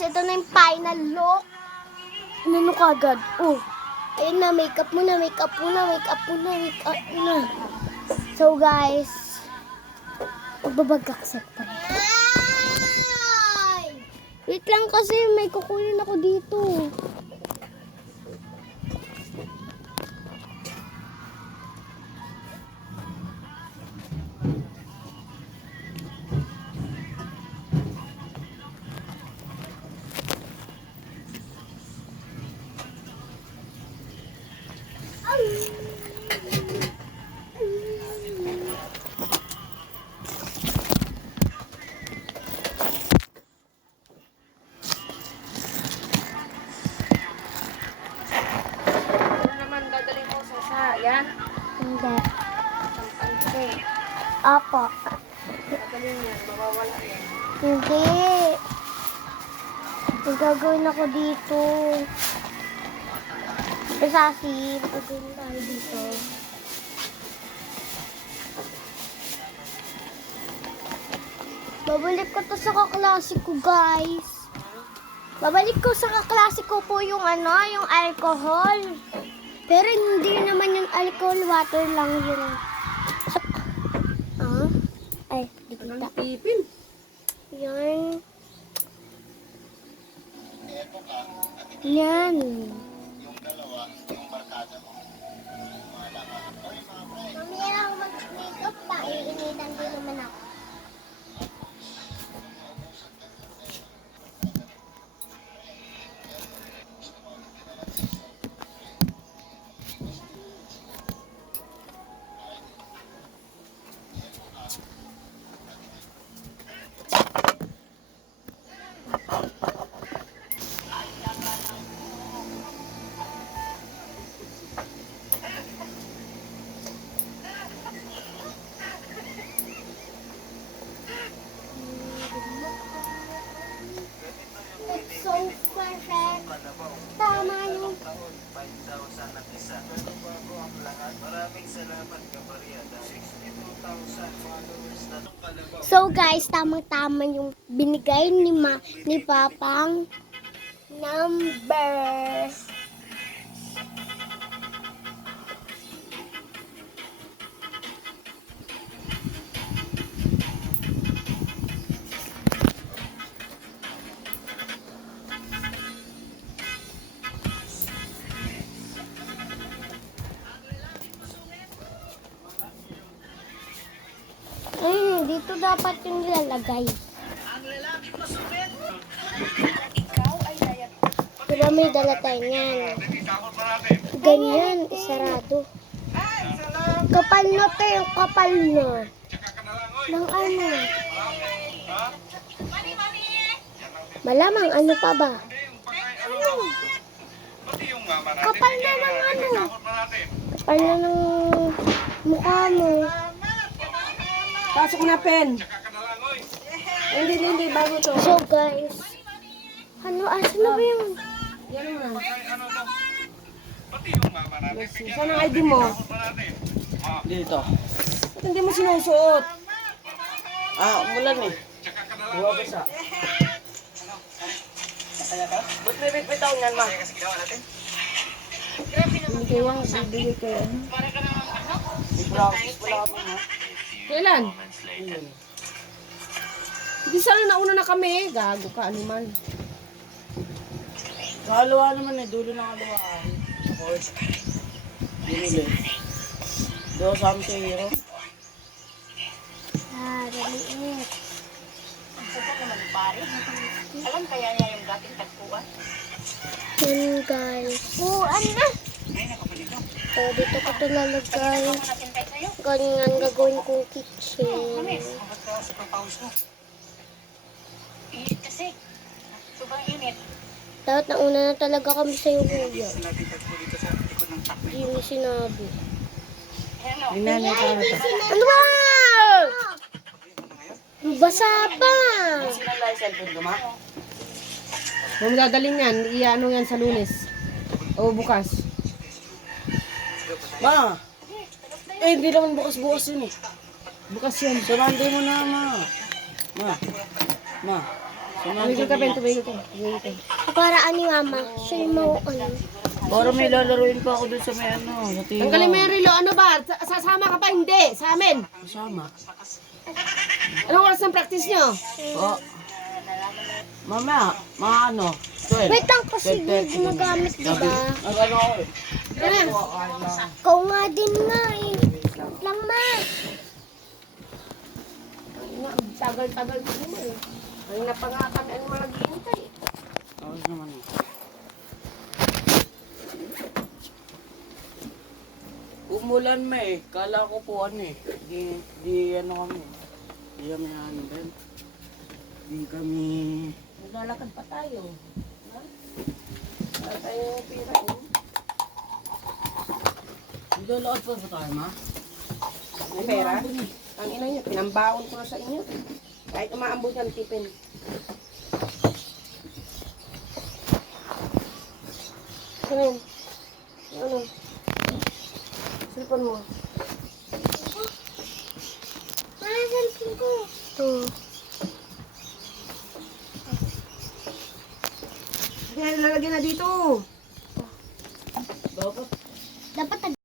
ito na yung final look. Ano kagad? Oh. Ayun na, makeup muna. So guys, magbabagaksak pa rin. Wait lang kasi may kukunin ako dito. Yan. Hindi. Sampan ko. Apo. Dadalhin yan. Mawawala yan. Hindi. May gagawin ako dito. Sasi, gagawin tayo dito. Babalik ko to sa kaklase ko, guys. Babalik ko sa kaklase ko po yung yung alcohol. Pero hindi naman yung alcohol, water lang yun. Ay, di ko Anong tipin? yan. Yan. Mamaya lang mag-makeup pa. Iinitan ko naman ako. It's so perfect. Tama yung... So guys, tamang-tama yung binigay ni Papang number. Ay, dito dapat yung lalagay. Diba may dala tayo niyan? Ganyan, isarado. Kapal na to yung kapal na. Ng ano? Malamang ano pa ba? Ano? Kapal na ng ano? Kapal na ng mukha mo. Pasok na pen. Hindi, bago to. So guys, asan na ba yung... Yan na. Saan ang ID mo? Dito. Ba't hindi mo sinusuot? Umulan eh. Buwabas ah. Ba't may bigbitaw niyan, ma? Hindi kayo ang bibili ko yan. May practice pala ako, ha? Kailan? Hindi sana nauna na kami. Gago ka, animal. Kalawa naman eh. Dulo ng kalawaan. Ako. Binili. Do something, hero. Daliit. Alam kaya niya yung dating tagpuan? Yan guys. Na. So, dito ko ito lalagay. Ganyan gagawin kong kitchen. Init kasi. Sobrang init. Dapat nauna na talaga kami sa'yo, kuya. Hindi mo sinabi. Inanay ka na to. Ano ba? Basa pa. Sino lang cellphone ko, ma? Kung dadalhin yan, iano yan sa Lunes. O bukas. Ma! Eh, hindi naman bukas-bukas yun eh. Bukas yan. Sa Monday mo na, ma. Ma. Tumigil ka, Ben. Tumigil ka. Tumigil ka. Para ani mama, siya yung mau ano. Para may lalaruin pa ako dun sa may ano, sa tira. Tanggalin mo yung relo. Ano ba? Sasama ka pa? Hindi. Sa amin. Kasama. Anong oras ng practice nyo? Oo. Mamaya, mga ano, 12. Wait lang kasi gumagamit, di ba? Nag-ano ako eh. Ganun. Ikaw nga din nga eh. Lang ma. Tagal-tagal ko naman eh. Ang napangatan ang mga naghihintay. Tapos naman eh. Umulan ma eh. Kala ko po ano eh. Di ano kami. Di kami ano din. Di kami... Naglalakad pa tayo. Ha? Wala tayong pira eh. Naglalakad pa ba tayo ma? May pera? Ang ina nyo, pinambaon ko na sa inyo. Kahit umaambot yan, tipin. Ano? Ano? Cellphone mo. Cellphone ko. Ito. Kaya lalagyan na dito. Dapat Dapat